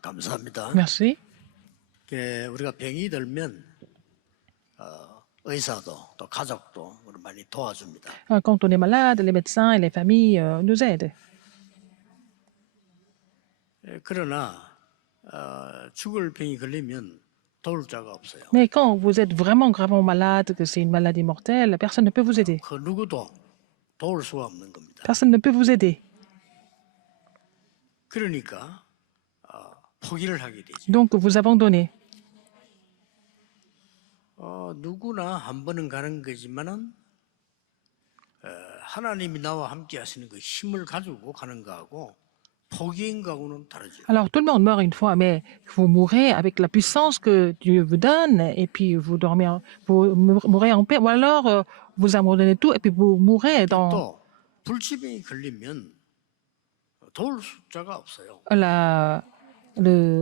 감사합니다. Merci. 우리가 병이 들면 의사도 또 가족도 우리 많이 도와줍니다. Quand on est malade, les médecins et les familles nous aident. 그러나 죽을 병이 걸리면 도울 자가 없어요. Mais quand vous êtes vraiment gravement malade, que c'est une maladie mortelle, personne ne peut vous aider. 그 누구도 도울 수가 없는 겁니다. Personne ne peut vous aider. 그러니까 포기를 하게 되죠. Donc vous abandonnez. 누구나 한 번은 가는 거지만은 하나님이 나와 함께 하시는 그 힘을 가지고 가는 거하고 포기인 거하고는 다르죠. Alors tout le monde meurt une fois, mais vous mourrez avec la puissance que Dieu vous donne, et puis vous dormez, vous mourrez en paix, ou alors vous abandonnez tout et puis vous mourrez dans 또 불치병이 걸리면 도울 자가 없어요.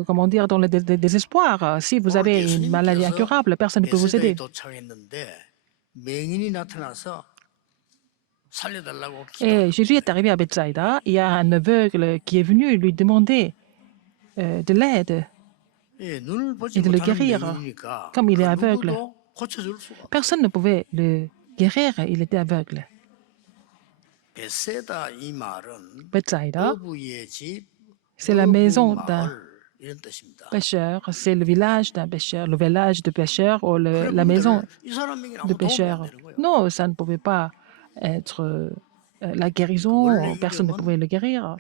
comment dire, dans le désespoir. Si vous avez une maladie incurable, personne ne peut vous aider. 베세다에 도착했는데 맹인이 나타나서 살려달라고 Et Jésus est arrivé à Bethsaïda. Il y a un aveugle qui est venu lui demander de l'aide 예, 눈을 보지 et de le 못하는 guérir. 맹인이니까 Comme il est 그 aveugle, 누구도 고쳐줄 수가 없어요. personne ne pouvait le guérir. Il était aveugle. 베세다 이 말은 Bethsaïda, 어부의 집, c'est la maison d'un 마을 이런 뜻입니다. pêcheur. C'est le village d'un pêcheur, le village de pêcheurs ou la maison 이 사람에게 de 아무 도움이 안 pêcheurs. 되는 거예요. Non, ça ne pouvait pas être la guérison. Personne ne pouvait le guérir.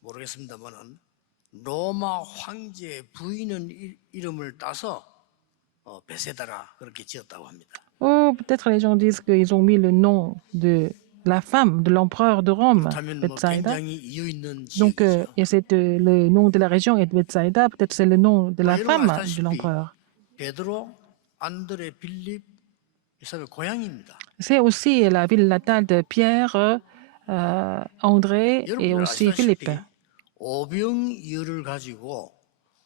모르겠습니다만은 로마 황제 부인은 이름을 따서 베세다라 그렇게 지었다고 합니다. Oh, peut-être les gens disent qu'ils ont mis le nom de la femme de l'empereur de Rome, 그렇다면 뭐 Bethsaïda. 굉장히 이유 있는 Donc, 지역이죠. et le nom de la région est Bethsaïda. Peut-être c'est le nom de la 여러분 femme de 아시다시피 l'empereur. 베드로, 안드레, 빌립 이 사람의 고향입니다. C'est aussi la ville natale de Pierre, André et 여러분들 aussi Philippe. 아시다시피 오병이어를 가지고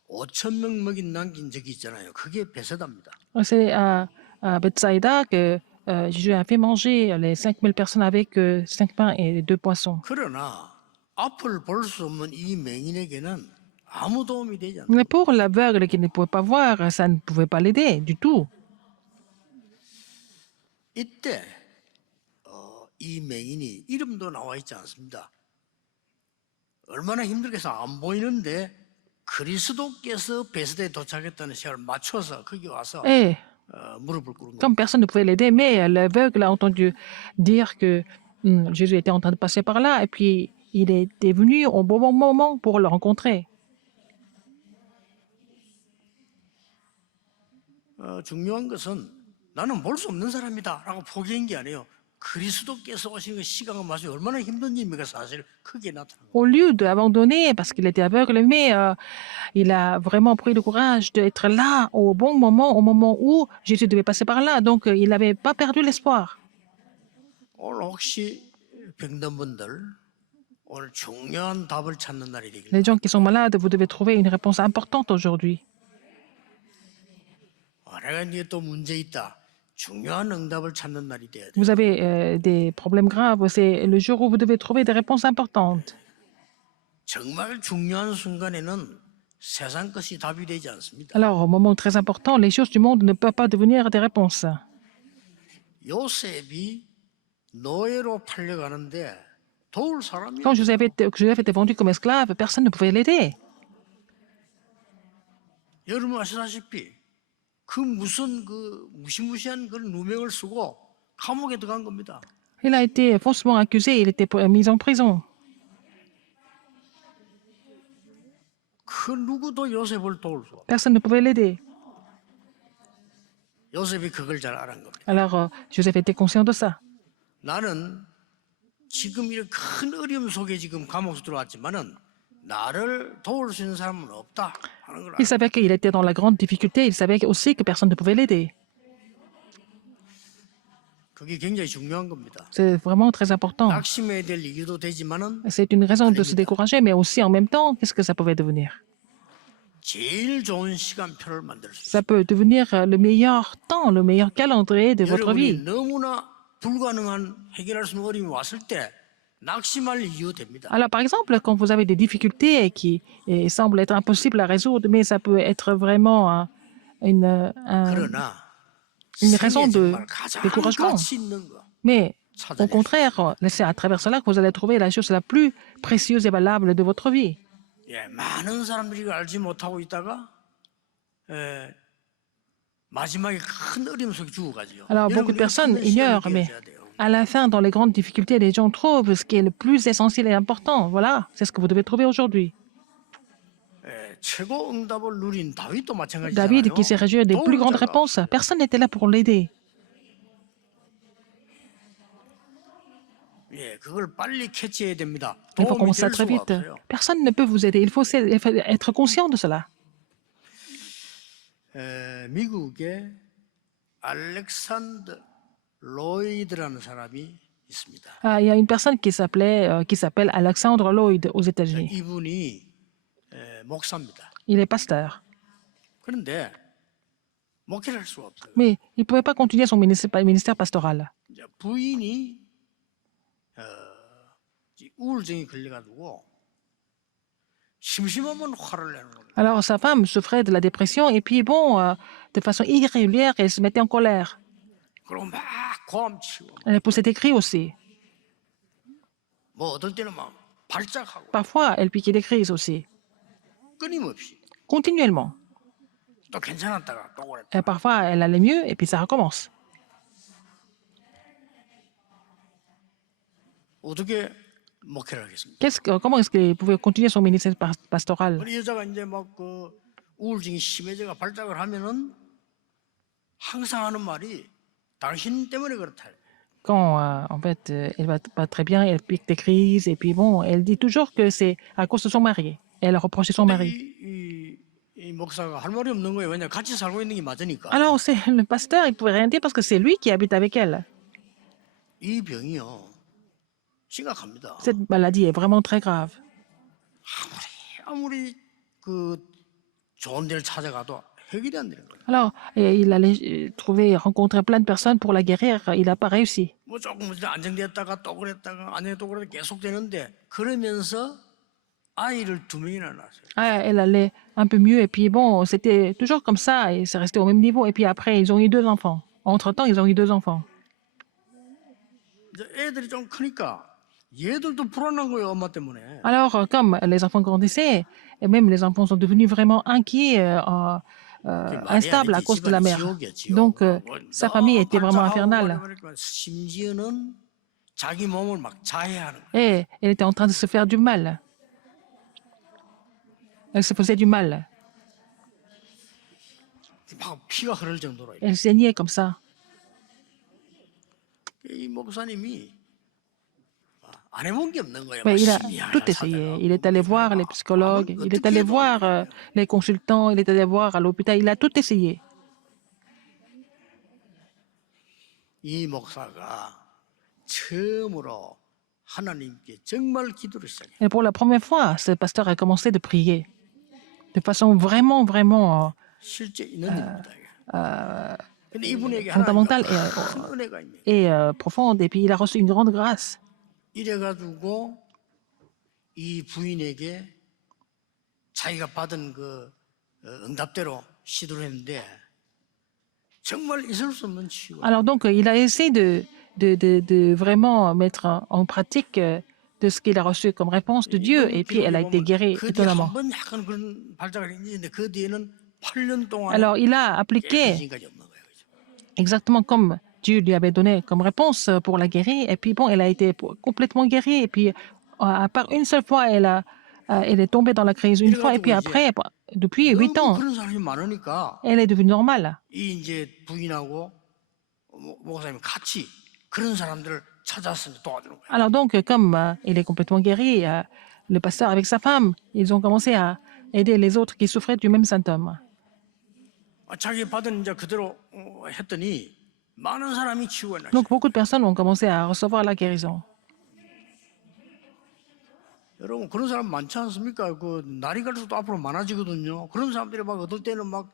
5천 명 먹인 남긴 적이 있잖아요. 그게 베세다입니다. C'est à Bethsaïda que Jésus a fait manger les 5000 personnes avec 5 pains et 2 poissons. 그러나 앞을 볼 수 없는 이 맹인에게는 아무 도움이 되지 않아요. Mais pour l'aveugle qui ne pouvait pas voir, ça ne pouvait pas l'aider du tout. 이때 이 맹인이 이름도 나와 있지 않습니다. 얼마나 힘들겠어. 안 보이는데 그리스도께서 베스다에 도착했다는 시간을 맞춰서 거기 와서 Et 무릎을 꿇은 거예요. comme personne ne pouvait l'aider, mais l'aveugle a entendu dire que Jésus était en train de passer par là, et puis il était venu au bon moment pour le rencontrer. 중요한 것은 나는 볼 수 없는 사람이다라고 포기한 게 아니에요. 그리스도께서 오시는 그 시간과 맞춰 얼마나 힘든 일입니까? 사실 크게 나타난 거예요. Au lieu d'abandonner parce qu'il était aveugle, mais il a vraiment pris le courage d'être là au bon moment, au moment où Jésus devait passer par là. Donc, il n'avait pas perdu l'espoir. 오늘 혹시 병든 분들 오늘 중요한 답을 찾는 날이 되길 Les gens qui sont malades, vous devez trouver une réponse importante aujourd'hui. 내가 이제 또 문제 있다. 중요한 응답을 찾는 날이 돼야 돼. Vous avez des problèmes graves, c'est le jour où vous devez trouver des réponses importantes. 정말 중요한 순간에는 세상 것이 답이 되지 않습니다. Alors, au moment très important, les choses du monde ne peuvent pas devenir des réponses. 요셉이 노예로 팔려가는데 도울 사람이 Quand Joseph était vendu comme esclave, personne ne pouvait l'aider. 여러분 아시다시피 그 무슨 그 무시무시한 그런 누명을 쓰고 감옥에 들어간 겁니다. Il a été faussement accusé, il était mis en prison. 그 누구도 요셉을 도울 수 없어. Personne ne pouvait l'aider. 요셉이 그걸 잘 알은 겁니다. Alors, Joseph était conscient de ça. 나는 지금 이런 큰 어려움 속에 지금 감옥에 들어왔지만은 나를 도울 수 있는 사람은 없다 하는 걸 Il savait qu'il était dans la grande difficulté, il savait aussi que personne ne pouvait l'aider. 그게 굉장히 중요한 겁니다. C'est vraiment très important. 낙심해야 될 이유도 되지만은 C'est une raison de se décourager, mais aussi en même temps, qu'est-ce que ça pouvait devenir? 제일 좋은 시간표를 만들 수 있어요. Ça peut devenir le meilleur temps, le meilleur calendrier de votre 여러분이 vie. 너무나 불가능한 해결할 수 없는 어려움이 왔을 때 낙심할 이유 됩니다. Alors, par exemple, quand vous avez des difficultés qui semblent être impossibles à résoudre, mais ça peut être vraiment 그러나 une raison 생에 de 정말 가장 découragement. 가치 있는 거 Mais au 찾아내십시오. contraire, c'est à travers cela que vous allez trouver la chose la plus précieuse et valable de votre vie. 예, 많은 사람들이 이걸 알지 못하고 있다가 예, 마지막에 큰 어려움 속에 죽어가지요. Alors, beaucoup de 여러분 이거 personnes 찾는 시간을 ignorent, mais 깨워줘야 돼요. à la fin, dans les grandes difficultés, les gens trouvent ce qui est le plus essentiel et important. Voilà, c'est ce que vous devez trouver aujourd'hui. 예, 최고 응답을 누린 다윗도 마찬가지잖아요. David, qui s'est réjoui des plus 도울 grandes 자가 réponses, 없어요. personne n'était là pour l'aider. 예, 그걸 빨리 캐치해야 됩니다. Il faut 도움이 commencer ça 될 très 수가 vite. 없어요. Personne ne peut vous aider. Il faut être conscient de cela. 미국에 알렉산더 로이드라는 사람이 있습니다. Ah, il y a une personne qui s'appelle Alexandre Lloyd aux États-Unis. 이분이 목사입니다. Il est pasteur. 그런데 목회를 할 수가 없어요. Mais il ne pouvait pas continuer son ministère pastoral. 이제 부인이 우울증이 걸려가지고 심심하면 화를 내는 겁니다. Alors, sa femme souffrait de la dépression et puis, bon, de façon irrégulière, elle se mettait en colère. 그리고 막 고함치고 Elle poussait des cris aussi. 뭐 어떨 때는 막 발작하고 Parfois, elle piquait des crises aussi, 끊임없이 continuellement. 또 괜찮았다가 또 그랬다. Et parfois, elle allait mieux et puis ça recommence. 어떻게 목회를 하겠습니까? Comment est-ce qu'il pouvait continuer son ministère pastoral? 우리 여자가 이제 막 그 우울증이 심해져가 발작을 하면은 항상 하는 말이 당신 때문에 그렇다. Quand, en fait, elle va pas très bien, elle pique des crises et puis, bon, elle dit toujours que c'est à cause de son mari. Elle reproche son 근데 mari. 이 목사가 할 말이 없는 거예요. 왜냐 같이 살고 있는 게 맞으니까. Alors, le pasteur, il pouvait rien dire parce que c'est lui qui habite avec elle. 이 병이요 심각합니다. Cette maladie est vraiment très grave. 아무리 그 좋은 데를 찾아가도 해결이 안 되는 거예요. Alors, il allait rencontrer plein de personnes pour la guérir. Il n'a pas réussi. 뭐 조금 이제 안정됐다가 또 그랬다가 안정됐다 또 그랬다 계속 되는데 그러면서 아이를 2명이나 낳았어요. Ah, elle allait un peu mieux et puis, bon, c'était toujours comme ça et c'est resté au même niveau. Et puis après, ils ont eu 2 enfants. Entre-temps, ils ont eu 2 enfants. 이제 애들이 좀 크니까 얘들도 불안한 거예요, 엄마 때문에. Alors, comme les enfants grandissaient, et même les enfants sont devenus vraiment inquiets, 그게 말이 instables à 아니지. cause de la 집안이 mère. 지옥이었지요. Donc, 뭐 sa famille était 너무 vraiment 발작하고 infernale. 그러니까 심지어는 자기 몸을 막 자해하는 거예요. Et elle était en train de se faire du mal. Elle se faisait du mal. 막 피가 흐를 정도로. Elle saignait comme ça. 이 목사님이 안 해본 게 없는 거예요. Mais 막 il a 심리학을 tout essayé. 찾아가고 Il est allé voir les psychologues, il est allé voir les consultants, il est allé voir à l'hôpital, il a tout essayé. 이 목사가 처음으로 하나님께 정말 기도를 시작해요. Et pour la première fois, ce pasteur a commencé de prier de façon vraiment, vraiment 실제 있는 일입니다. 근데 이분에게 fondamentale 하나님께 큰 은혜가 있네요. et profonde. Et puis il a reçu une grande grâce. 이래가지고 이 부인에게 자기가 받은 그 응답대로 시도를 했는데 정말 있을 수 없는 치유. Alors donc, il a essayé de vraiment mettre en pratique de ce qu'il a reçu comme réponse de Dieu. Et puis, elle a été guérie 그 뒤에 étonnamment. 한번 약간 그런 발작을 했는데 그 뒤에는 8년 동안 Alors, il a appliqué 지금까지 없는 거예요. 그죠? exactement comme Dieu lui avait donné comme réponse pour la guérir. Et puis, bon, elle a été complètement guérie. Et puis, à part une seule fois, elle est tombée dans la crise une fois. Et puis après, depuis 8 너무 ans, 그런 사람이 많으니까 elle est devenue normale. 이 이제 부인하고 목사님 같이 그런 사람들을 찾아서 도와주는 거예요. Alors donc, comme il est complètement guéri, le pasteur avec sa femme, ils ont commencé à aider les autres qui souffraient du même symptôme. 자기 받은 이제 그대로 했더니 많은 사람이 치유가 났어요. Donc beaucoup de personnes ont commencé à recevoir la guérison. 여러분 그런 사람 많지 않습니까? 그 날이 갈수록 또 앞으로 많아지거든요. 그런 사람들이 막 어떨 때는 막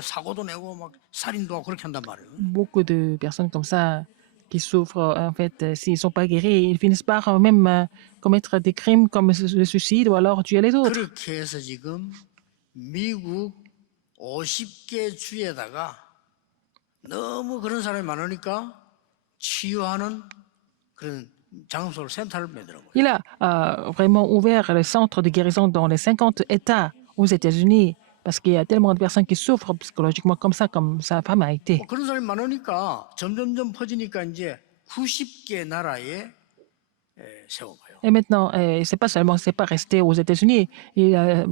사고도 내고 막 살인도 하고 그렇게 한단 말이에요. Beaucoup de personnes comme ça qui souffrent, en fait, s'ils ne sont pas guéris, ils finissent par même commettre des crimes comme le suicide ou alors tuer les autres. 그렇게 해서 지금 미국 50개 주에다가 너무 그런 사람이 많으니까 치유하는 그런 장소를 센터를 만들어 버려요. Il a vraiment ouvert le centre de guérison dans les 50 États aux États-Unis parce qu'il y a tellement de personnes qui souffrent psychologiquement comme ça, comme sa femme a été. 그런 사람이 많으니까 점점점 퍼지니까 이제 90개 나라에 세워봐요. Et maintenant, c'est pas seulement, c'est pas resté aux États-Unis, il a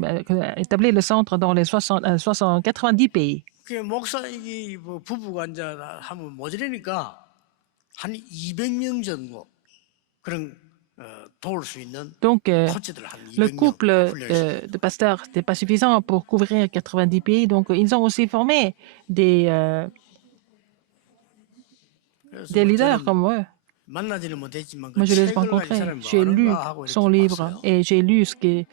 établi le centre dans les 90 pays. 그 목사이기 뭐 부부가 이제 하면 모자라니까 한 200명 정도 그런 도울 수 있는 Donc, 코치들 한 le 200명 couple 훈련시켜요. de pasteurs n'était pas suffisant pour couvrir 90 pays, donc ils ont aussi formé des 그래서 leaders 저는 comme eux. 만나지는 못했지만 그 Moi, je les ai 책을 가진 rencontrés. 사람이 뭐 J'ai lu 하는가 하고 son 이렇게 livre 봤어요. et j'ai lu ce qu'ils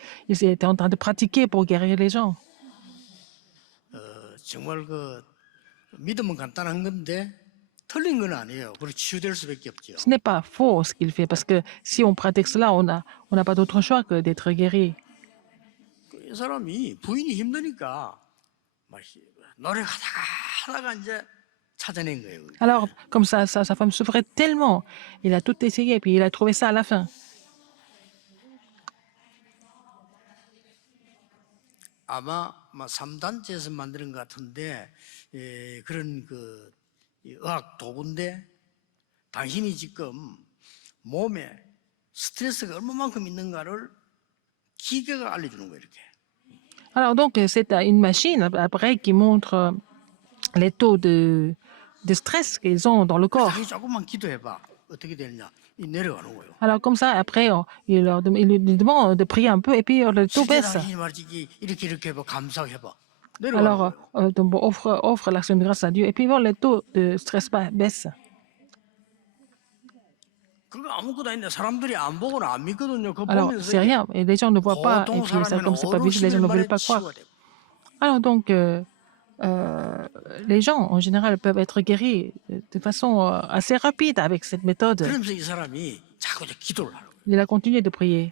étaient en train de pratiquer pour guérir les gens. 정말 그 믿으면 간단한 건데 틀린 건 아니에요. 그리고 치유될 수밖에 없죠. Ce n'est pas faux ce qu'il fait, parce que si on pratique cela, on n'a pas d'autre choix que d'être guéri. 이 사람이 부인이 힘드니까 막 노력하다가 이제 찾아낸 거예요. Alors, comme ça, sa femme souffrait tellement, il a tout essayé et puis il a trouvé ça à la fin. 아마 3단체에서 만드는 것 같은데 그런 이 의학 도구인데 당신이 지금 몸에 스트레스가 얼마만큼 있는가를 기계가 알려주는 거예요. 이렇게. Alors, donc, c'est une machine, un appareil qui montre les taux de stress qu'ils ont dans le corps. 자기 조금만 기도해봐. 어떻게 되느냐. 이 내려가는 거예요. Alors, comme ça, après, il lui demande de prier un peu et puis le taux 실제 baisse. 당신이 말이지 이렇게 해봐. 감사해봐. 내려가는 Alors, 거예요. donc, offre l'action de grâce à Dieu et puis le taux de stress baisse. 그거 아무것도 아닌데 사람들이 안 보고는 안 믿거든요. 그거 Alors, 보면서 c'est rien. Et les gens ne voient pas. Et 보통 puis, ça, 사람은 comme c'est pas visible, les gens ne veulent pas croire. 치유가 되고 Alors, donc, les gens, en général, peuvent être guéris de façon assez rapide avec cette méthode. 그러면서 이 사람이 자꾸 이제 기도를 하라고. Il a continué de prier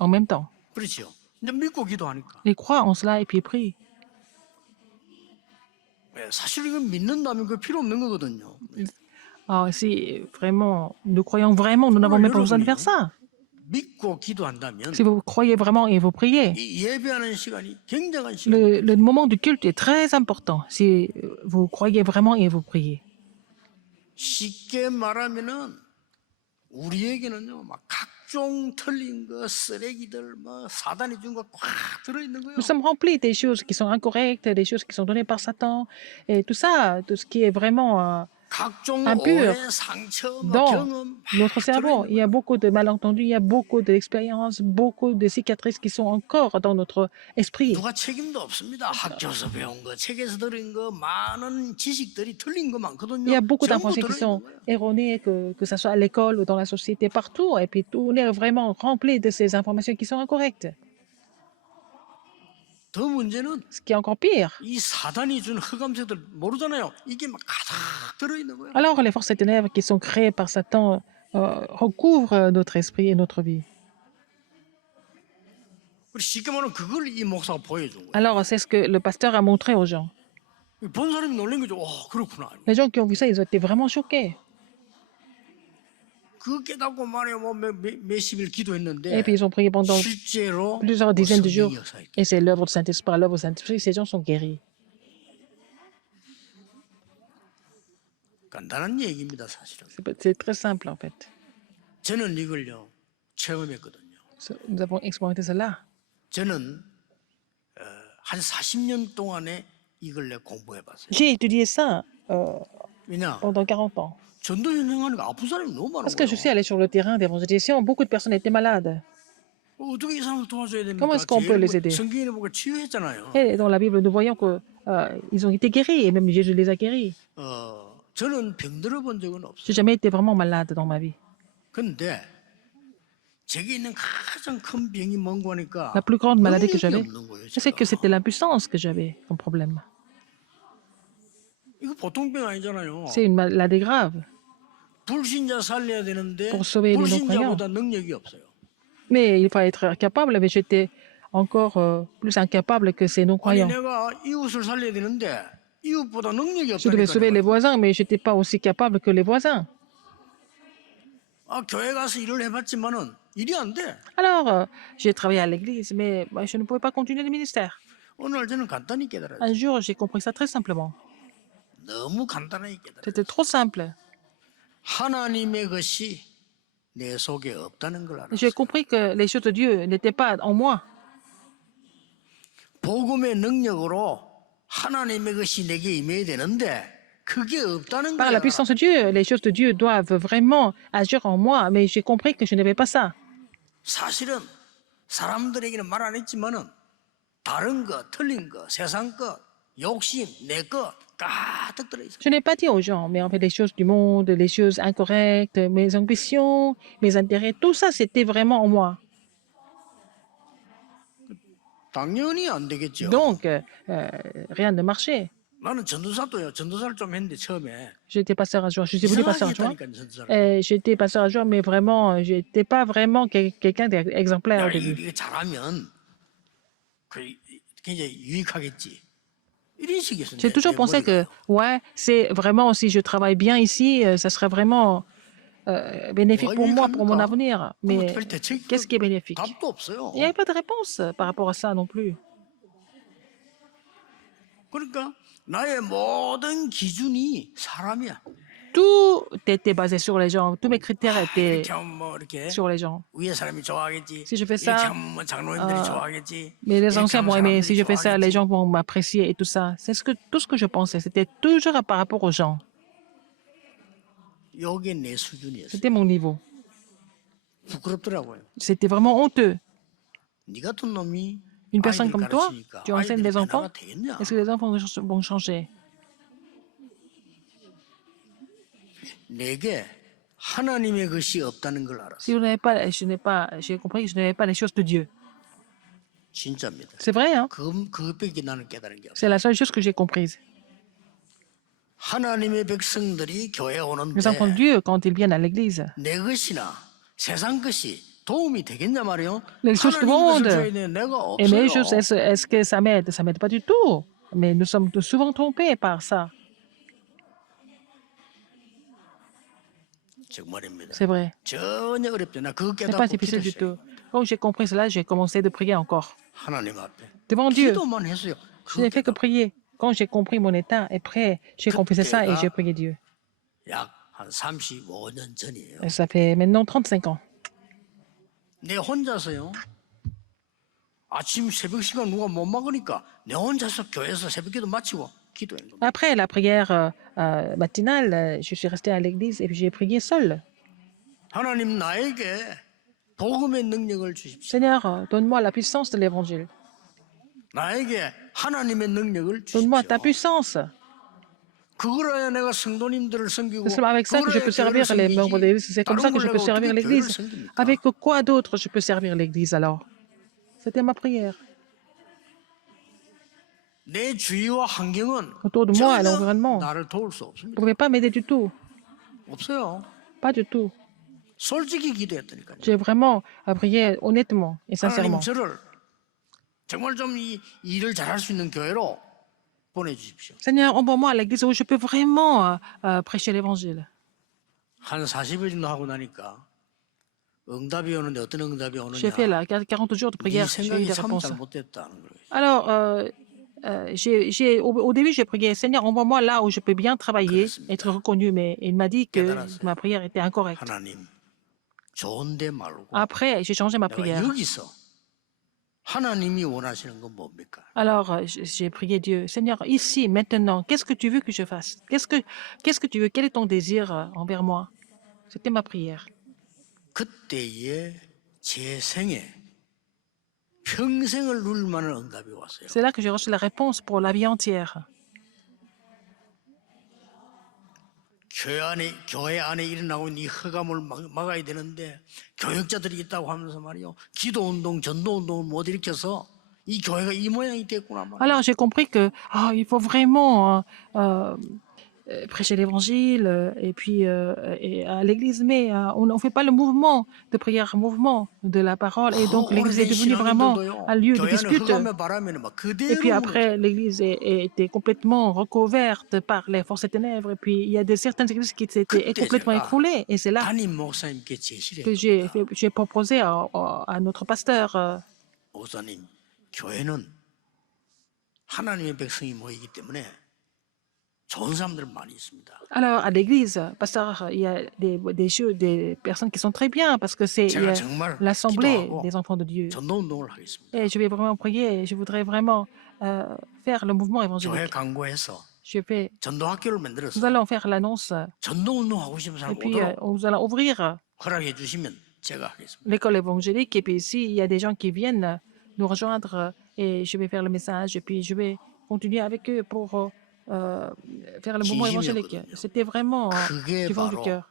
en même temps. 그렇죠. 이제 믿고 기도하니까. Il croit en cela et puis il prie. 사실 이건 믿는다면 그 필요 없는 거거든요. Alors, si vraiment nous croyons vraiment, nous n'avons même pas besoin de faire ça. 믿고 기도한다면 Si vous croyez vraiment et vous priez, 이 예배하는 시간이 굉장한 시간. le moment du culte est très important. Si vous croyez vraiment et vous priez. 쉽게 말하면은 우리에게는요, 막 각종 틀린 거, 쓰레기들, 뭐 사단이 준 거 꽉 들어 있는 거예요. Nous sommes remplis des choses qui sont incorrectes, des choses qui sont données par Satan, et tout ça, tout ce qui est vraiment 각종 impur 오해, 상처, 뭐 dans 경험 막 notre cerveau. 들어있는 Il y a 거예요. beaucoup de malentendus, il y a beaucoup d'expériences, beaucoup de cicatrices qui sont encore dans notre esprit. 누가 책임도 없습니다. 학교에서 배운 거, 책에서 들은 거, 많은 지식들이 틀린 거 Il y 많거든요. a beaucoup 전부 d'informations qui 들어있는 sont 거예요. erronées, que ce soit à l'école ou dans la société, partout, et puis tout, on est vraiment rempli de ces informations qui sont incorrectes. 더 문제는 Ce qui est encore pire. 이 사단이 준 흑암색들 모르잖아요. 이게 막 가득 들어있는 거예요. Alors, les forces des ténèbres qui sont créées par Satan recouvrent notre esprit et notre vie. 그리고 쉽게 말하면 그걸 이 목사가 보여준 거예요. Alors, c'est ce que le pasteur a montré aux gens. 본 사람이 놀란 거죠. 그렇구나. Les gens qui ont vu ça, ils ont été vraiment choqués. 그 깨닫고 말이야 뭐 몇십일 Et 기도했는데 puis, ils ont prié pendant 실제로 plusieurs dizaines de jours. 성령이 역사했죠. Et c'est l'œuvre du Saint-Esprit. Par l'œuvre du Saint-Esprit, ces gens sont guéris. 간단한 얘기입니다, 사실은. C'est très simple, en fait. 저는 이걸요 체험했거든요. Nous avons expérimenté cela. 저는 한 40년 동안에 이걸 내가 공부해봤어요. J'ai étudié ça 왜냐? pendant 40 ans. 전도 현장하니까 아픈 사람이 너무 많은 Parce que je 거예요. suis allée sur le terrain d'évangélisation, beaucoup de personnes étaient malades. 어떻게 이 사람을 도와줘야 됩니까? Comment est-ce qu'on peut les aider? 성경에 보고 치유했잖아요. Et dans la Bible, nous voyons qu'ils ont été guéris, et même Jésus les a guéris. 저는 병들어 본 적은 없어요. J'ai jamais été vraiment malade dans ma vie. 근데 제게 있는 가장 큰 병이 뭔고 하니까 La plus grande maladie que 능력이 j'avais, 없는 거예요. c'est que 제가. c'était l'impuissance que j'avais comme problème. 이거 보통 병 아니잖아요. C'est une maladie grave. 불신자 살려야 되는데 pour sauver les non-croyants. 불신자보다 능력이 없어요. Mais il fallait être capable, mais j'étais encore plus incapable que ces 아니 non-croyants. 내가 이웃을 살려야 되는데 이웃보다 능력이 Je devais sauver les 없다니까요. voisins, mais je n'étais pas aussi capable que les voisins. 아 교회 가서 일을 해봤지만은 일이 안 돼. Alors, j'ai travaillé à l'église, mais je ne pouvais pas continuer le ministère. 어느 날 저는 간단히 깨달았어요. Un jour, j'ai compris ça très simplement. 너무 간단하게 깨달았어요. C'était trop simple. 하나님의 것이 내 속에 없다는 걸 J'ai 알았어요. compris que les choses de Dieu n'étaient pas en moi. 복음의 능력으로 하나님의 것이 내게 임해야 되는데 그게 없다는 Par la 거야. puissance de Dieu, les choses de Dieu doivent vraiment agir en moi, mais j'ai compris que je n'avais pas ça. 사실은 사람들에게는 말 안 했지만은 다른 거, 틀린 거, 세상 거, 욕심, 내 거 가득 들어 있어. Je n'ai pas dit aux gens, mais en fait, les choses du monde, les choses incorrectes, mes ambitions, mes intérêts, tout ça, c'était vraiment en moi. 당연히 안 되겠죠. Donc, rien ne marchait. 나는 전도사도요. 전도사를 좀 했는데 처음에 J'étais pasteur adjoint, je suis devenu 이상하게 pasteur adjoint. 했다니까 전도사를. J'étais pasteur adjoint, mais vraiment, j'étais pas vraiment quelqu'un d'exemplaire 야, au début. 이거 잘하면 그 굉장히 유익하겠지. 이런 식이었어요. J'ai toujours pensé que, ouais, c'est vraiment, si je travaille bien ici, ça serait vraiment bénéfique pour moi, pour mon avenir. Mais 특별히 대책 qu'est-ce qui est bénéfique? 답도 없어요. Il n'y avait pas de réponse par rapport à ça non plus. 그러니까 나의 모든 기준이 사람이야. Tout était basé sur les gens. Tous mes critères étaient 이렇게 하면 뭐 이렇게 sur les gens. 위에 사람이 좋아하겠지. Si je fais 이렇게 ça, 하면 뭐 장로님들이 좋아하겠지. Mais les 이렇게 anciens 하면 vont aimer. Si 사람들이 je fais ça, les 좋아하겠지. gens vont m'apprécier et tout ça. C'est tout ce que je pensais. C'était toujours par rapport aux gens. 요게 내 수준이었어. C'était mon niveau. 부끄럽더라고요. C'était vraiment honteux. 네 같은 놈이 Une personne 아이들 comme toi, 가르치니까 tu enseignes 아이들이 les enfants. 변화가 되겠냐? Est-ce que les enfants vont changer? 내게 하나님의 것이 없다는 걸 알았어. Si vous n'avez pas, j'ai compris que je n'avais pas les choses de Dieu. 진짜입니다. C'est vrai, hein? 그것밖에 나는 깨달은 게 없어. C'est la seule chose que j'ai comprise. 하나님의 백성들이 교회에 오는데 Les enfants de Dieu, quand ils viennent à l'église, 내 것이나 세상 것이 도움이 되겠냐 말이요. Les choses du 하나님 것을 monde. 줘야 돼. 내가 et mes 없어요. choses, est-ce que ça m'aide? Ça m'aide pas du tout. Mais nous sommes souvent trompés par ça. 정말입니다. C'est vrai. 전혀 어렵지 않아. 그거 C'est pas 깨닫고 difficile du 기도했어요. tout. Quand j'ai compris cela, j'ai commencé de prier encore. 하나님 앞에 Devant Dieu. 기도만 했어요. Je n'ai fait que prier. Quand j'ai compris mon état et prêt, j'ai confessé ça et j'ai prié Dieu. 약한 35년 전이에요. Et ça fait maintenant 35 ans. 내 혼자서요. 아침 새벽 시간 누가 못 막으니까 내 혼자서 교회에서 새벽기도 마치고 기도한 겁니다. Après la prière matinale, je suis resté à l'église et puis j'ai prié seul. 하나님 나에게 복음의 능력을 주십시오. Seigneur, donne-moi la puissance de l'évangile. 나에게 하나님의 능력을 Donne-moi ta 주십시오. puissance. 그거라야 내가 성도님들을 섬기고 C'est seulement avec ça que je 그거라야 peux servir 교회를 les membres de 섬기지. l'église. C'est comme 다른 ça que je 걸 peux 내가 servir 어떻게 교회를 l'église. 섬깁니까? Avec quoi d'autre je peux servir l'église alors? C'était ma prière. 내 주위와 환경은 Autour de moi, à 전혀 l'environnement, 나를 도울 수 ne 없습니다. pouvaient pas m'aider du tout. 없어요. Pas du tout. 솔직히 기도했다니까요. J'ai vraiment prié honnêtement et 하나님 sincèrement. 저를 정말 좀 이 일을 잘할 수 있는 교회로 보내주십시오. Seigneur, envoie-moi à l'église où je peux vraiment prêcher l'évangile. 한 40일 정도 하고 나니까 응답이 오는데 어떤 응답이 J'ai fait 오느냐. là 40 jours de 네 prière. J'ai eu 생각이 des 참 réponses. 잘못됐다는 거예요. Alors, au début, j'ai prié, Seigneur, envoie-moi là où je peux bien travailler, être reconnu. Mais il m'a dit que ma prière était incorrecte. 하나님 좋은데 말고 Après, j'ai changé ma 내가 prière. 여기서 하나님이 원하시는 건 뭡니까? Alors, j'ai prié Dieu, Seigneur, ici, maintenant, qu'est-ce que tu veux que je fasse? Qu'est-ce que tu veux? Quel est ton désir envers moi? C'était ma prière. 그때의 제 생에 평생을 누릴 만한 응답이 왔어요. C'est là que j'ai reçu la réponse pour la vie entière. 교회 안에 일어나고 있는 이 흑암을 막아야 되는데 교역자들이 있다고 하면서 말이요. 기도운동, 전도운동을 못 일으켜서 이 교회가 이 모양이 됐구나 말이에요. Alors, j'ai compris que il faut vraiment prêcher l'évangile et à l'église, mais on ne fait pas le mouvement de prière, mouvement de la parole. Et donc, l'église est 오래된 devenue vraiment un 신앙인들도요. lieu de 교회 안에 dispute. 흑암의 바람에는 막 Et puis 그대로 après, 무너져요. l'église était complètement recouverte par les forces des ténèbres. Et puis, il y a certaines églises qui s'étaient 그때 complètement 제가 écroulées. Et c'est là 담임 목사님께 제시를 한 que 겁니다. j'ai proposé à notre pasteur. 목사님, 교회는 하나님의 백성이 모이기 때문에 좋은 사람들 많이 있습니다. Alors, à l'église, pasteur, il y a des personnes qui sont très bien parce que il y 제가 a 정말 l'assemblée 기도하고 des enfants de Dieu. 전도운동을 하겠습니다. Et je vais vraiment prier. Je voudrais vraiment faire le mouvement 교회 évangélique. 광고해서 Je vais, 전도학교를 nous 만들어서 allons faire l'annonce 전도운동 하고 싶은 et 사람 puis 오도록 nous allons ouvrir 허락해 주시면 제가 하겠습니다. l'école évangélique. Et puis ici, il y a des gens qui viennent nous rejoindre et je vais faire le message et puis je vais continuer avec eux pour faire le mouvement évangélique. 진심이었거든요. C'était vraiment 그게 du fond du 바로 cœur.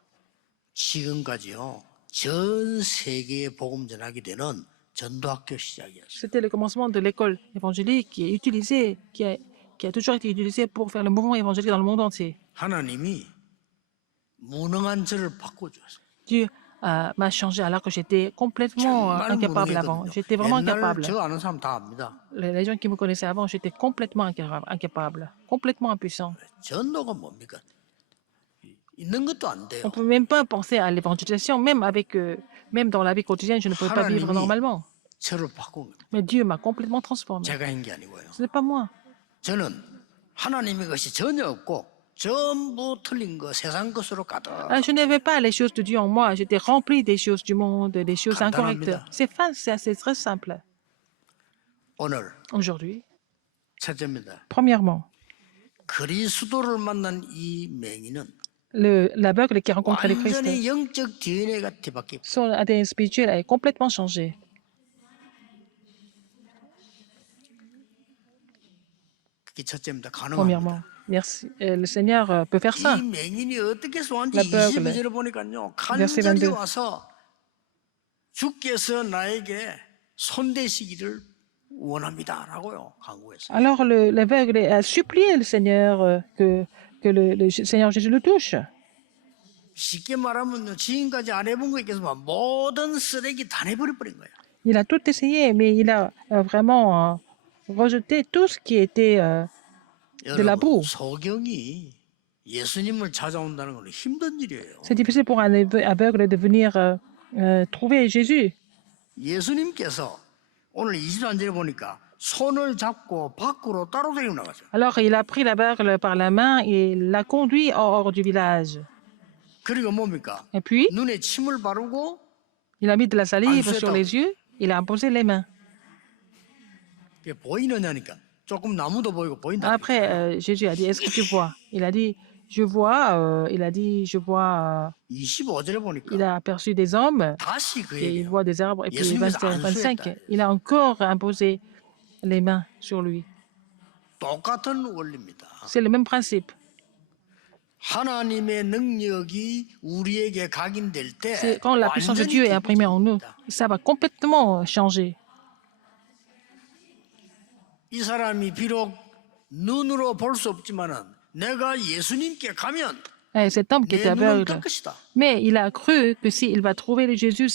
지금까지요. 전 세계에 복음 전하게 되는 전도학교 시작이었어요. C'était le commencement de l'école évangélique qui est utilisée, qui a toujours été utilisée pour faire le mouvement évangélique dans le monde entier. 하나님이 무능한 저를 바꿔주었어요. Dieu m'a changé alors que j'étais complètement 정말 incapable avant. 무능했거든요. J'étais vraiment 옛날 incapable. 저 아는 사람 다 압니다. Les gens qui me connaissaient avant, j'étais complètement incapable, complètement impuissant. 전도가 뭡니까? 있는 것도 안 돼요. On ne peut même pas penser à l'évangélisation, même dans la vie quotidienne, je ne peux pas vivre 하나님이 normalement. 저를 바꾼 거예요. Mais Dieu m'a complètement transformé. 제가 한 게 아니고요. Ce n'est pas moi. 저는 하나님의 것이 전혀 없고 전부 틀린 거 세상 것으로 가득. Je n'avais pas les choses de Dieu en moi. J'étais rempli des choses du monde, des choses incorrectes. 간단합니다. C'est très simple. 오늘 Aujourd'hui, 첫째입니다. premièrement, 그리스도를 만난 이 맹인은 l'aveugle qui rencontre le Christ, 완전히 영적 DNA가 뒤바뀌고 son ADN spirituel est complètement changé. 그게 첫째입니다. Premièrement, 가능합니다. merci. Le Seigneur peut faire ça. 이 맹인이 어떻게 소환지 l'aveugle. 22절을 보니까요. Verset 간절히 22. 와서 주께서 나에게 손대시기를 원합니다라고요. 강구했어요. Alors l'aveugle a supplié le Seigneur que le Seigneur Jésus le touche. 쉽게 말하면요. 지금까지 안 해본 거 있겠지만 모든 쓰레기 다 내버려 버린 거예요. Il a tout essayé, mais il a vraiment rejeté tout ce qui était de la boue. 여러분, 소경이 예수님을 찾아온다는 건 힘든 일이에요. C'est difficile pour un aveugle de venir trouver Jésus. 예수님께서 오늘 23절에 보니까 손을 잡고 밖으로 따로 데리고 나가죠. Alors il a pris l'aveugle par la main et l'a conduit hors du village. 그리고 뭡니까? Et puis, 눈에 침을 바르고 il a mis de la salive Ah, sur les yeux, il a imposé les mains. 그게 보이느냐니까 조금 나무도 보이고 보인다. Après, Jésus a dit, est-ce que tu vois? Il a dit, je vois, 25절에 보니까 il a aperçu des hommes 다시 그 et il 얘기예요. voit des arbres. Et puis 예수님께서 25, 안수했다. il a encore imposé les mains sur lui. 똑같은 원리입니다. C'est le même principe. 하나님의 능력이 우리에게 각인될 때 C'est quand la puissance de Dieu est imprimée en nous, ça va complètement changer. 이 사람이 비록 눈으로 볼 수 없지만은 내가 예수님께 가면 Et cet homme qui 내 était 눈을 aveugle, 뜰 것이다. mais il a cru que s'il va trouver le Jésus,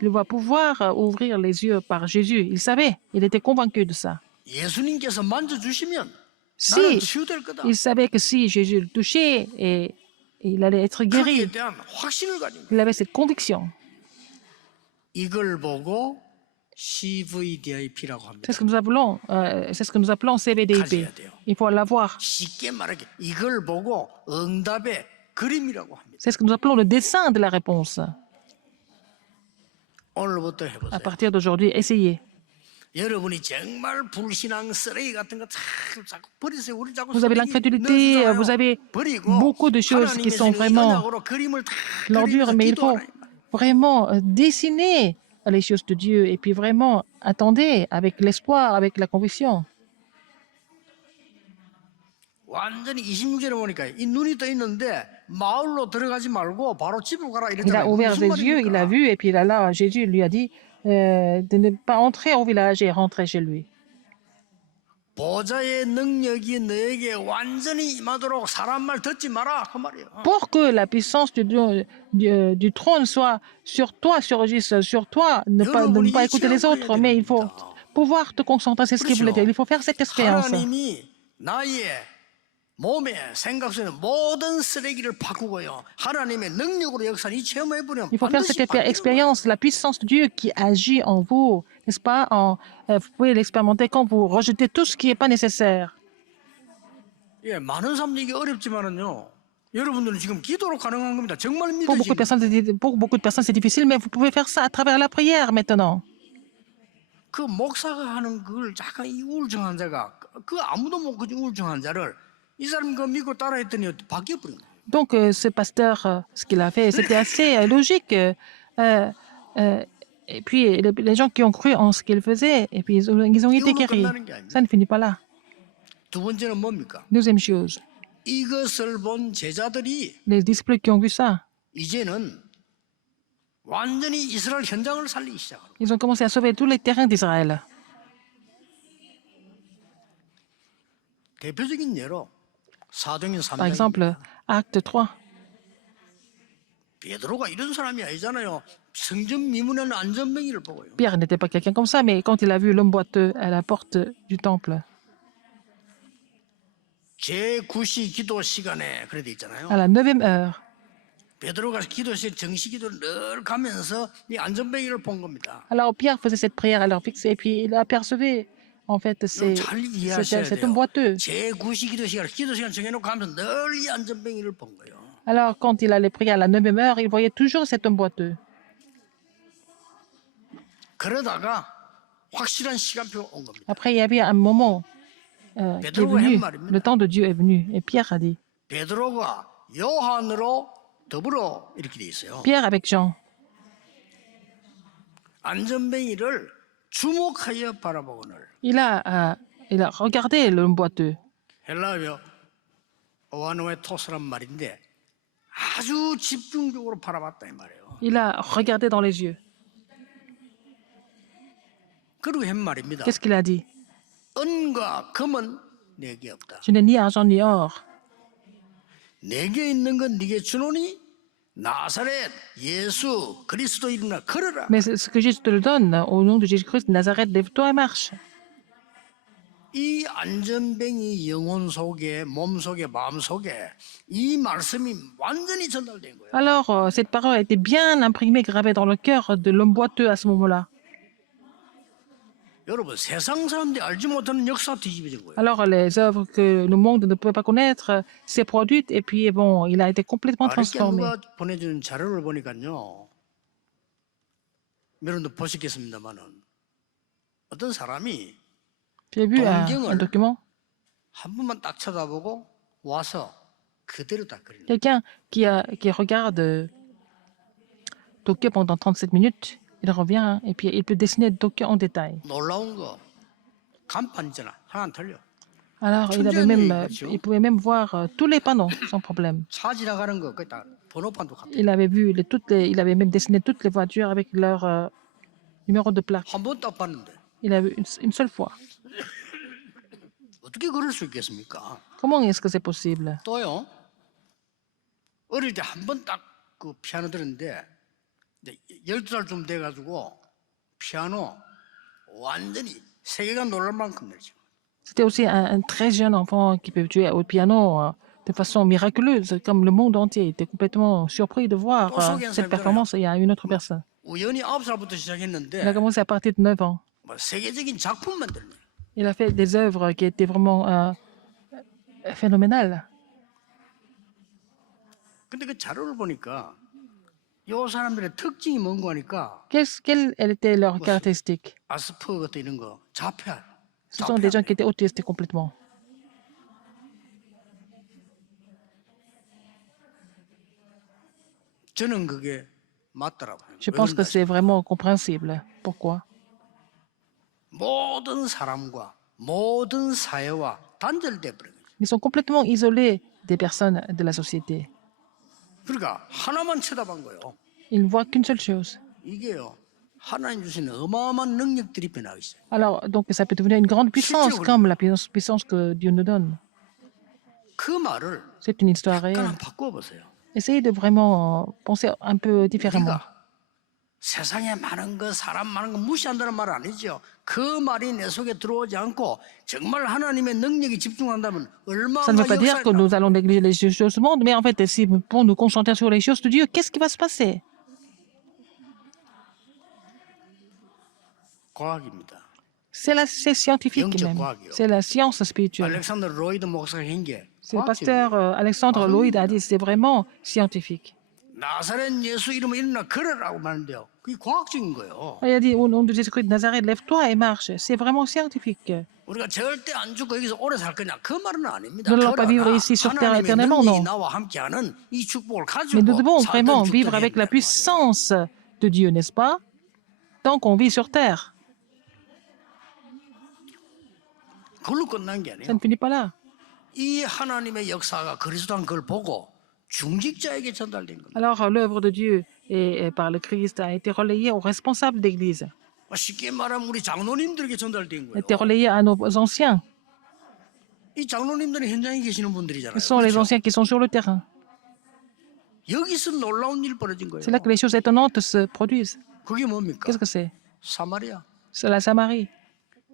il va pouvoir ouvrir les yeux par Jésus. Il savait, il était convaincu de ça. 예수님께서 만져주시면 Si 나는 치유될 거다. il savait que si Jésus le touchait, et il allait être 거기에 guéri. 대한 확신을 가진 거예요. Il avait cette conviction. 이걸 보고 CVDIP라고 합니다. C'est ce que nous appelons, CVDIP. 가져야 돼요. Il faut l'avoir. 쉽게 말하게 이걸 보고 응답의 그림이라고 합니다. C'est ce que nous appelons le dessin de la réponse. 오늘부터 À 해보세요. partir d'aujourd'hui, essayez. 여러분이 정말 불신앙 쓰레기 같은 거 자꾸 버리세요. 우리 자꾸 Vous avez l'incrédulité, vous avez beaucoup de choses qui sont vraiment l'ordure, mais il faut vraiment dessiner les choses de Dieu et puis vraiment attendez avec l'espoir, avec la conviction. 완전히 26절에 보니까 이 눈이 떠 있는데 마을로 들어가지 말고 바로 집으로 가라 Il a 이랬잖아요. ouvert 무슨 ses yeux, il a 말입니까? vu et puis là, Jésus lui a dit de ne pas entrer au village et rentrer chez lui. 보좌의 능력이 너에게 완전히 임하도록 사람 말 듣지 마라 그 말이에요. Pour que la puissance du trône soit sur toi, surgisse sur toi, de ne 여러분이 pas 이 écouter les 체험을 해야 autres, mais il faut 됩니다. pouvoir te concentrer, c'est ce qu'il voulait dire. 그렇죠. Il faut faire cette expérience. 하나님이 나의 몸에 생각 속에 있는 모든 쓰레기를 바꾸고요. 하나님의 능력으로 역사는 이 체험을 해보면 Il faut faire 반드시 cette 바뀌는 거예요. expérience, la puissance de Dieu qui agit en vous, n'est-ce pas? Vous pouvez l'expérimenter quand vous rejetez tout ce qui n'est pas nécessaire. 예, 많은 사람 얘기 어렵지만은요. 여러분들은 지금 기도로 가능한 겁니다. 정말 Pour beaucoup 믿으시면 pour beaucoup de personnes, c'est difficile, mais vous pouvez faire ça à travers la prière maintenant. 그 목사가 하는 그걸 잠깐 이 우울증 환자가 그 아무도 못 고친 우울증 환자를 이 사람 그 믿고 따라했더니 바뀌어 버린 거예요. Donc, ce pasteur, ce qu'il a fait, c'était assez logique. Et puis, les gens qui ont cru en ce qu'il faisait, et puis ils ont été guéris. Ça ne finit pas là. 두 번째는 뭡니까? Deuxième chose, 이것을 본 제자들이 les disciples qui ont vu ça, 이제는 완전히 이스라엘 현장을 살리기 시작합니다. ils ont commencé à sauver tous les terrains d'Israël. 대표적인 예로 사도행전 Par 3장 exemple, Acte 3. 베드로가 이런 사람이 아니잖아요. 성전 미문에는 안전병이를 보고요. Pierre n'était pas quelqu'un comme ça, mais quand il a vu l'homme boiteux à la porte du temple, 제9시 기도 시간에 그래 돼 있잖아요. à la 9e heure, 베드로가 기도실 정시 기도를 늘 가면서 이 안전병이를 본 겁니다. alors Pierre faisait cette prière à l'heure fixée, et puis il apercevait, en fait, 잘 이해하셔야 cet 돼요. homme boiteux. 제9시 기도 시간 정해놓고 하면서 늘 이 안전병이를 본 거예요. Alors, quand il allait prier à la 9e heure, il voyait toujours cet homme boiteux. 그러다가 확실한 시간표가 온 겁니다. Après, il y avait un moment qui est venu, le temps de Dieu est venu, et Pierre a dit, 베드로가 요한으로 더불어 이렇게 돼 있어요. Pierre avec Jean, 안전뱅이를 주목하여 바라보거늘. il a regardé l'homme boiteux. 헬라어 오아노의 토스란 말인데 아주 집중적으로 바라봤다 이 말이에요. Il a regardé dans les yeux. 그리고 한 말입니다. Qu'est-ce qu'il a dit? 은과 금은 내게 없다. Je n'ai ni argent ni or. 내게 있는 건 네게 주노니 나사렛 예수 그리스도 이름으로 걸어라. Mais ce que je te le donne, au nom de Jésus-Christ de Nazareth, lève-toi et marche. 이 안전뱅이 영혼 속에 몸 속에 마음 속에 이 말씀이 완전히 전달된 거예요. Alors, cette parole a été bien imprimée, gravée dans le cœur de l'homme boiteux à ce moment-là. 여러분 세상 사람들이 알지 못하는 역사 뒤집어진 거예요. Alors, les œuvres que le monde ne pouvait pas connaître s'est produites et puis, bon, il a été complètement 아랫게 transformé. 누가 보내주는 자료를 보니까요. 여러분도 보셨겠습니다만은 어떤 사람이 J'ai vu un document, 한 번만 딱 쳐다보고 와서 그대로 딱 그리는. quelqu'un qui regarde Tokyo pendant 37 minutes, il revient et puis il peut dessiner Tokyo en détail. 놀라운 거 간판 있잖아. 하나 안 틀려. Alors, il pouvait même voir tous les panneaux sans problème. 차 지나가는 거 거기 다 번호판도 같아. Il avait vu il avait même dessiné toutes les voitures avec leur numéro de plaque. 한 번 딱 봤는데 Il a vu une seule fois. 어떻게 그럴 수 있겠습니까? Comment est-ce que c'est possible? 또요. 어릴 때 한 번 딱 그 피아노 들었는데 12살쯤 돼가지고 피아노 완전히 세계가 놀랄 만큼 내죠. C'était aussi un très jeune enfant qui peut jouer au piano de façon miraculeuse, comme le monde entier était complètement surpris de voir cette performance. Il y a une autre personne. 우연히 9살부터 Il a 시작했는데 commencé à partir de 9 ans. 뭐 세계적인 작품 만들네. Il a fait des œuvres qui étaient vraiment phénoménales. 근데 그 자료를 보니까 요 사람들의 특징이 뭔가 하니까 Quelles étaient leurs caractéristiques? 아스퍼 같은 이런 거 자폐. Ce sont des gens qui étaient autistes complètement. 저는 그게 맞더라고요. Je pense que c'est vraiment compréhensible. Pourquoi? 모든 사람과 모든 사회와 단절돼 버린 거죠. Ils sont complètement isolés des personnes de la société. 그러니까 하나만 쳐다본 거예요. Ils ne voient qu'une seule chose. 이게요. 하나님 주신 어마어마한 능력들이 변하고 있어요. Alors, donc, ça peut devenir une grande puissance, comme la puissance que Dieu nous donne. 그 말을 C'est une histoire 약간 réelle. 한번 바꿔보세요. Essayez de vraiment penser un peu différemment. 우리가 세상에 많은 거, 사람 많은 거 무시한다는 말 아니죠. 그 말이 내 속에 들어오지 않고 정말 하나님의 능력이 집중한다면 Ça ne veut 얼마나 pas dire que 역사가 nous allons négliger les choses du monde, mais en fait, si pour nous concentrer sur les choses de Dieu, qu'est-ce qui va se passer? 과학입니다. C'est scientifique 영적 même. 과학이요. C'est la science spirituelle. 알렉산더 로이드 목사가 한 게 C'est le pasteur Alexandre Lloyd a dit c'est vraiment scientifique. 나사렛 예수 이름으로 일어나 걸으라고 말하는데요. 그게 과학적인 거예요. Il a dit au nom de Jésus-Christ de Nazareth, lève-toi et marche. C'est vraiment scientifique. 우리가 절대 안 죽고 여기서 오래 살 거냐 그 말은 아닙니다. Nous n'allons pas vivre 그러나 ici sur terre 하나님의 éternellement, 능력이 non. 나와 함께하는 이 축복을 Mais 가지고 nous devons vraiment 살던 vivre avec la 죽던 puissance de Dieu, n'est-ce pas? Tant qu'on vit sur terre. 그걸로 끝난 게 Ça 아니에요. ne finit pas là. 이 하나님의 역사가 그리스도한 걸 보고 중직자에게 전달된 겁니다. Alors, l'œuvre de Dieu et par le Christ a été relayée aux responsables d'Église, 쉽게 말하면 우리 장로님들에게 전달된 a été 거예요. relayée à nos anciens. 이 장로님들은 현장에 계시는 분들이잖아요. Ce sont les 그렇죠? anciens qui sont sur le terrain. 여기서 놀라운 일 벌어진 거예요. C'est là que les choses étonnantes se produisent. 그게 뭡니까? Qu'est-ce que c'est? 사마리아. C'est la Samarie.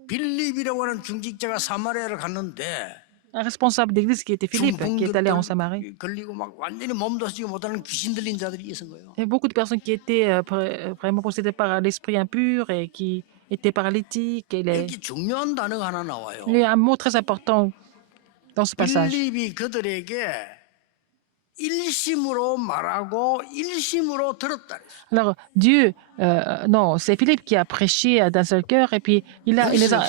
빌립이라고 하는 중직자가 사마리아를 갔는데 Un responsable d'église qui était Philippe, qui est allé en Samarie. 걸리고 막 완전히 몸도 쓰지 못하는 귀신 들린 자들이 있은 거예요. Il y a beaucoup de personnes qui étaient vraiment possédées par l'esprit impur et qui étaient paralytiques. 여기 중요한 단어가 하나 나와요. Il y a un mot très important dans ce passage. 빌립이 그들에게 일심으로 말하고 일심으로 들었다. Alors, Dieu, non, c'est Philippe qui a prêché d'un seul cœur et puis il les a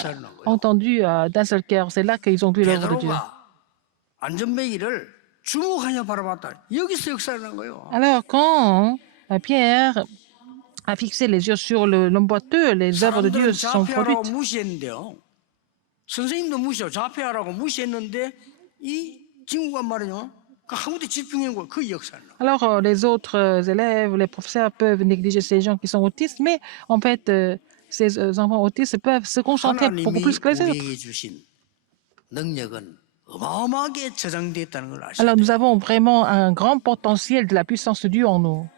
entendus d'un seul cœur. C'est là qu'ils ont vu l'œuvre de Dieu. 베드로가 안전뱅이를 주목하여 바라봤다. 여기서 역사를 한 거예요. Alors, quand Pierre a fixé les yeux sur l'homme boiteux, les œuvres de Dieu 사람들은 sont 자폐하라고 produites. 무시했는데요. 선생님도 무시하고 자폐하라고 무시했는데 이 친구가 말이요. 그 한국에 집중한 거예요. 그 역사를. Alors, les autres élèves, les professeurs peuvent négliger ces gens qui sont autistes, mais en fait, ces enfants autistes peuvent se concentrer beaucoup 하나님이 plus que les autres. 우리에게 주신 능력은 어마어마하게 저장되어 있다는 걸 아시죠? Alors, nous avons vraiment un grand potentiel de la puissance de Dieu en nous.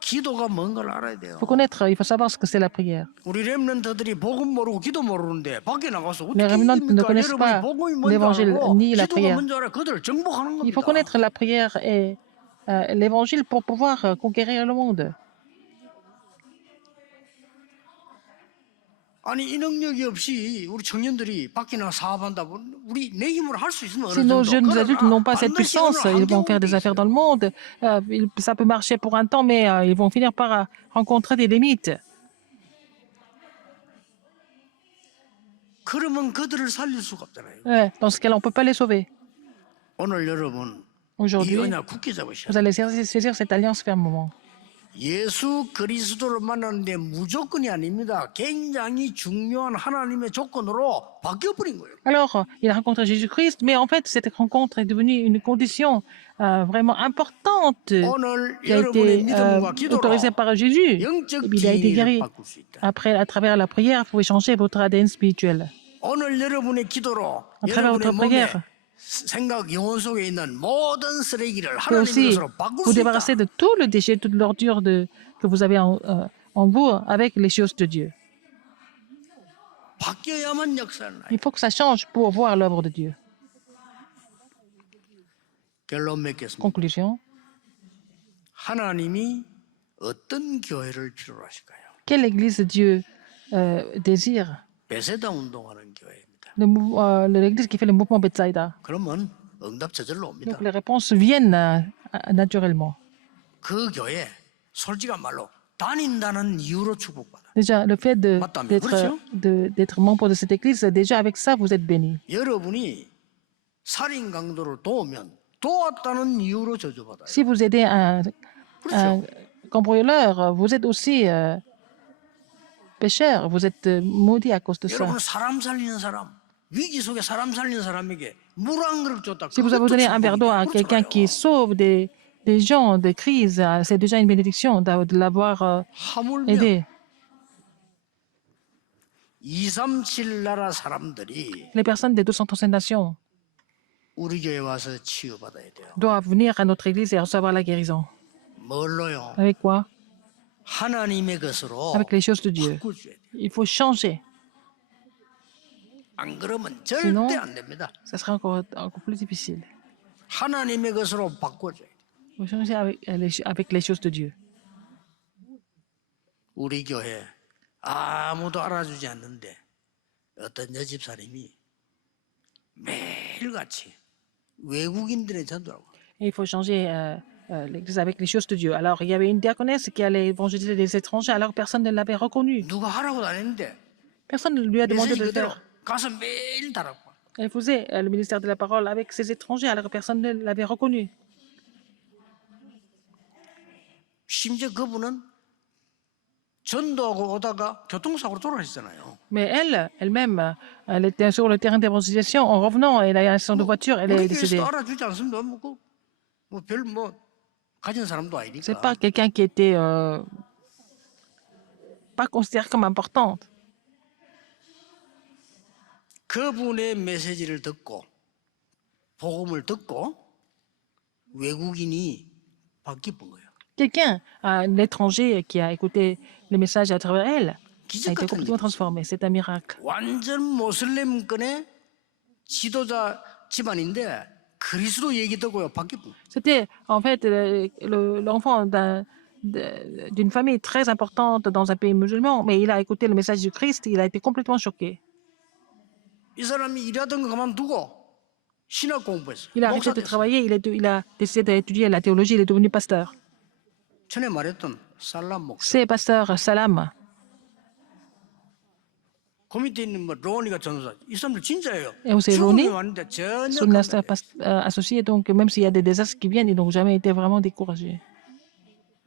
기도가 뭔 걸 알아야 돼요. Il faut connaître, il faut savoir ce que c'est la prière. 우리 렘넌트들이 복음 모르고 기도 모르는데 밖에 나가서 Les 어떻게 remnants ne 이깁니까? connaissent 여러분이 pas 복음이 뭔지 l'évangile 알고 ni la 기도가 prière. 뭔지 알아 그들을 정복하는 Il faut 겁니다. connaître la prière et l'évangile pour pouvoir conquérir le monde. 아니 이 능력이 없이 우리 청년들이 밖에 나가 사업한다 우리 내 힘으로 할 수 있으면 어느 Si nos 정도 jeunes adultes n'ont pas cette 반드시 puissance, 어느 ils vont faire des 한계가 affaires dans 있어요. le monde. Ça peut marcher pour un temps, mais ils vont finir par rencontrer des limites. 그러면 그들을 살릴 수가 없잖아요. Ouais, dans ce cas-là, on ne peut pas les sauver. 오늘 여러분 이 Aujourd'hui, 언약 굳게 잡으셔야 vous 돼요. allez saisir cette alliance fermement. 예수 그리스도를 만나는데 무조건이 아닙니다. 굉장히 중요한 하나님의 조건으로 바뀌어버린 거예요. Alors, il a rencontré Jésus-Christ, mais en fait, cette rencontre est devenue une condition vraiment importante 오늘 qui a 여러분의 été 믿음과 기도로 autorisée par Jésus. Et 영적 puis, il a été DNA를 guéri. 바꿀 수 있다. Après, à travers la prière, vous pouvez changer votre ADN spirituel. 오늘 여러분의 기도로 À travers 여러분의 votre 몸에 prière, 생각 영혼 속에 있는 모든 쓰레기를 vous pouvez 하나님의 aussi 것으로 바꿀 vous 수 있다. débarrasser de tout le déchet, toute l'ordure que vous avez en vous avec les choses de Dieu. 바뀌어야만 역사를 나요. Il faut que ça change pour voir l'œuvre de Dieu. 결론 맺겠습니다. Conclusion. 하나님이 어떤 교회를 필요로 하실까요? Quelle église Dieu désire? 베세다 운동하는 교회입니다. L'église qui fait le mouvement Bethsaida. 그러면 응답 저절로 옵니다. Donc les réponses viennent naturellement. 그 교회 솔직한 말로 다닌다는 이유로 축복받아. Déjà, le fait 맞다며, 그렇죠? d'être membre de cette église, déjà avec ça, vous êtes béni. 여러분이 살인 강도를 도우면 도왔다는 이유로 저주받아요. Si vous aidez un 그렇죠? cambrioleur, vous êtes aussi pécheur, vous êtes maudit à cause de ça. 여러분 사람 살리는 사람, 위기 속에 사람 살리는 사람에게 물 한 그릇 줬다. Si vous avez 그것도 donné un verre d'eau à 축복이에요. quelqu'un 그렇잖아요. qui sauve des gens, des crises, c'est déjà une bénédiction de l'avoir 하물며 aidé. 237 나라 사람들이 Les personnes des 235 nations 우리 교회 와서 치유받아야 돼요. doivent venir à notre église et recevoir la guérison. 뭘로요? Avec quoi? 하나님의 것으로 Avec les choses de Dieu. 바꿔줘야 돼요. Il faut changer. 안 그러면 Sinon, 절대 안 됩니다. ça sera encore plus difficile. 하나님의 것으로 바꿔줘야 돼요. Il faut changer avec les choses de Dieu. 우리 교회 아무도 알아주지 않는데 어떤 여집사님이 매일같이 외국인들의 전도라고 Et il faut changer l'église avec les choses de Dieu. Alors, il y avait une diaconesse qui allait évangéliser des étrangers, alors personne ne l'avait reconnue. 누가 하라고도 안 했는데 Personne ne lui a demandé 메시지 de le 그대로 faire. 가서 매일 달았고 Elle faisait le ministère de la parole avec ces étrangers, alors personne ne l'avait reconnue. 심지어 그분은 전도하고 오다가 교통사고로 돌아가셨잖아요. Mais elle-même, elle était sur le terrain d'évangélisation. En revenant, elle a eu un accident de voiture, elle est 우리 décédée. 교회에서도 알아주지 않습니다. 뭐별 가진 사람도 C'est 아니니까. pas quelqu'un qui était pas considéré comme importante. 그분의 메시지를 듣고 복음을 듣고 외국인이 바뀌는 거예요. Quelqu'un, un étranger qui a écouté le message à travers elle, 기적 a été 같은 complètement 일. transformé. C'est un miracle. 완전 모슬렘권의 지도자 집안인데 그리스도 얘기 듣고요 바뀌고. C'était en fait l'enfant d'une famille très importante dans un pays musulman, mais il a écouté le message du Christ, il a été complètement choqué. 이 사람이 일하던 거 그만두고 신학 공부했어. Il a 목사 arrêté de 됐어. travailler, il a décidé d'étudier la théologie, il est devenu pasteur. 전에 말했던 살람 목사. C'est pasteur Salam. 그 밑에 있는 뭐 로니가 전도사. 이 사람들 진짜예요. Et aussi 죽음이 Ronnie, 왔는데 전혀 son master 감당이 associé, donc même s'il y a des désastres qui viennent, ils n'ont jamais été vraiment découragés.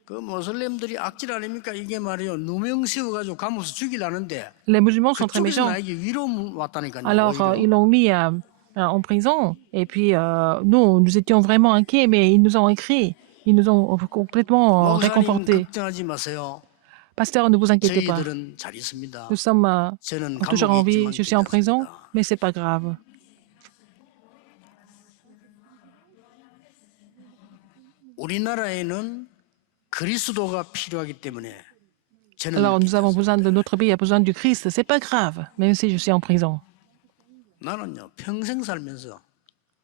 그 모슬렘들이 악질 아닙니까? 이게 말이요 누명 세워가지고 감옥에서 죽이려는데 Les musulmans sont très 그쪽에서 méchants. 나에게 위로 왔다니까요. Alors, 오히려. ils l'ont mis en prison. Et puis, nous étions vraiment inquiets, mais ils nous ont écrit. Ils nous ont complètement 목사님 réconfortés. 걱정하지 마세요. Pasteur, ne vous inquiétez pas. 저희들은 잘 있습니다. Nous sommes 저는 toujours en 감옥에 vie. 있지만 Je suis en prison, 괜찮습니다. mais c'est pas grave. 우리나라에는 그리스도가 필요하기 때문에 저는 Alors, nous avons 믿겠습니다. besoin de notre pays, a besoin du Christ. C'est pas grave, même si je suis en prison. 나는요 평생 살면서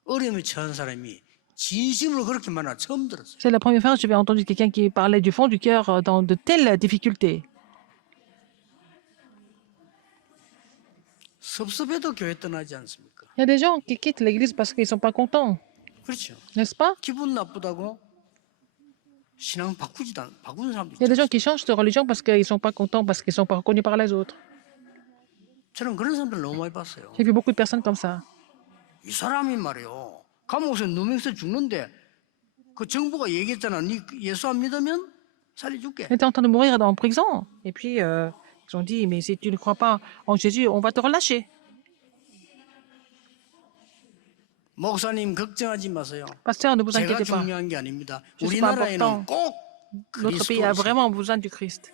어려움에 처한 사람이 진심으로 그렇게 많아 처음 들었어요. C'est la première fois que j'avais entendu quelqu'un qui parlait du fond du cœur dans de telles difficultés. 섭섭해도 교회 떠나지 않습니까? Il y a des gens qui quittent l'église parce qu'ils sont pas contents, 그렇죠. n'est-ce pas? 기분 나쁘다고 신앙 바꾸는 사람도 Il y a des 있죠. gens qui changent de religion parce qu'ils sont pas contents, parce qu'ils sont pas reconnus par les autres. 저는 그런 사람들 너무 많이 봤어요. J'ai vu beaucoup de personnes comme ça. 이 사람이 말이요 감옥에서 누명서 죽는데 그 정부가 얘기했잖아. 네 예수 안 믿으면 살려줄게. Il était en train de mourir en prison. Et puis, ils ont dit, mais si tu ne crois pas en Jésus, on va te relâcher. 목사님 걱정하지 마세요. Pasteur, ne vous 제가 inquiétez pas. 중요한 게 아닙니다. Je suis pas 우리나라에는 important. 꼭 Notre pays a 그리스도를 vraiment besoin du Christ.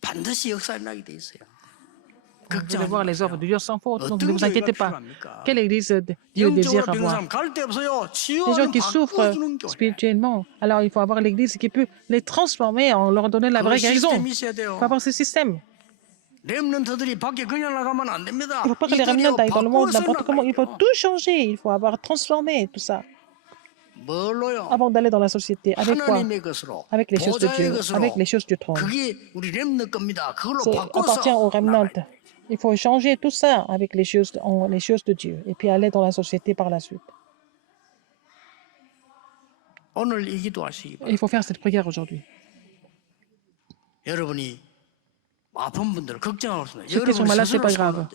반드시 역사 일어나게 돼 있어요. Vous allez 걱정하지 voir les œuvres 마세요. de Dieu sans faute, donc ne 어떤 vous inquiétez 교회가 pas. 필요합니까? Quelle église Dieu désire 영적으로 병든 avoir? 사람 갈 데 없어요. Des gens 치유하는 qui souffrent 바꿔주는 교회. spirituellement. Alors, il faut avoir l'église qui peut les transformer en leur donner la 그 vraie guérison. 시스템이 Il 있어야 돼요. faut avoir ce système. 렘넌트들이 밖에 그냥 나가면 안 됩니다. Il ne faut pas que les 이들이요 remnants aillent dans le monde 바꿔서 n'importe comment. Il faut 나가야 돼요. tout changer. Il faut avoir transformé tout ça 뭘로요? avant d'aller dans la société. Avec quoi? 하나님의 것으로 Avec les choses de 보좌의 Dieu, 것으로 avec les choses du trône. 그게 우리 렘넌 겁니다. 그걸로 Ça appartient aux 바꿔서 remnants. 나가야 돼요. Il faut changer tout ça avec les choses de Dieu et puis aller dans la société par la suite. 오늘 이 기도하시기 Et 바랍니다. il faut faire cette prière aujourd'hui. 여러분이 아픈 분들 걱정하고 있습니다. Ceux qui sont malades, c'est pas grave.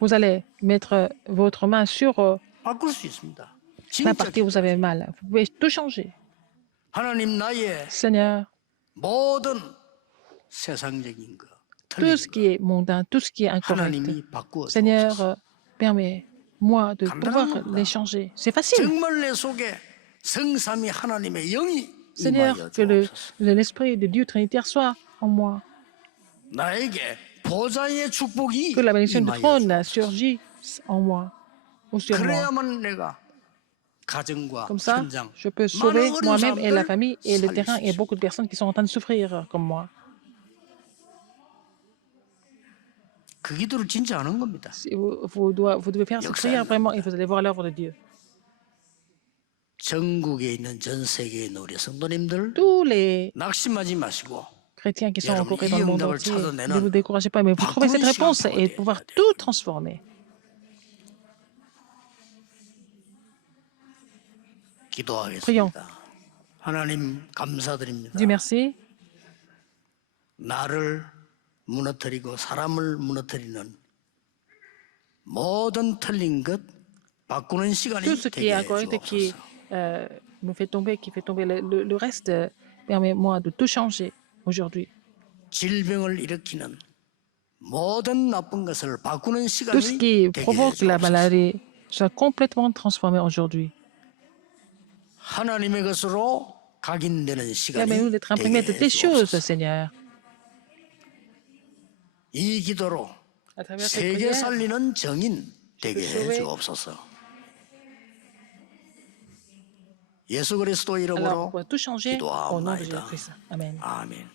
Vous allez mettre votre main sur 바꿀 수 있습니다. la 진짜 partie où vous avez mal. Vous pouvez tout changer. 하나님 나의 Seigneur, 모든 세상적인 거 tout ce qui est mondain, tout ce qui est incorrect. 하나님이 바꾸어 Seigneur, 주옵소서. permets moi, de 간단한 pouvoir les 겁니다. changer. C'est facile. 정말 내 속에 성삼위 하나님의 영이 Seigneur, 임하여 que 주옵소서. l'esprit de Dieu Trinitaire soit en moi. 나에게 보좌의 Que 축복이 la bénédiction du 임하여 trône 주옵소서. surgisse en moi ou sur moi. 그래야만 내가 가정과 Comme ça, 현장 je peux 많은 sauver 어려운 moi-même et la 사람들 famille et le 살릴 terrain 수 et 있습니다. beaucoup de personnes qui sont en train de souffrir comme moi. 그 기도를 진짜 하는 겁니다. Si vous devez faire cette prière vraiment et vous allez voir l'œuvre de Dieu. 전국에 있는 전 세계의 우리 성도님들 Tous les 낙심하지 마시고 chrétiens qui sont 여러분, entourés 이 dans le monde 응답을 entier, 찾아내는 ne vous découragez pas, mais vous trouvez cette 바꾸는 réponse 시간표가 et 돼야 pouvoir 돼요. tout transformer. 기도하겠습니다. 하나님 감사드립니다. Dieu merci. 나를 무너뜨리고 사람을 무너뜨리는 모든 틀린 것 바꾸는 시간이 Tout ce qui est 되게 incorrect et qui 해주옵소서. nous fait tomber, qui fait tomber le reste, permets-moi de tout changer aujourd'hui. 질병을 일으키는 모든 나쁜 것을 바꾸는 Tout ce 시간이 qui 되게 provoque la 해주옵소서. maladie soit complètement transformé aujourd'hui. 하나님의 것으로 각인되는 Permets-nous 시간이 d'être imprimés de 되게 tes choses, 해주옵소서. Seigneur. 이 기도로 À travers cette 세계 prière, 살리는 정인 되게 sauver. 해주옵소서. 예수 그리스도 alors, 이름으로 pour tout changer, au nom de 기도하옵나이다. Jésus-Christ. Amen. 아멘.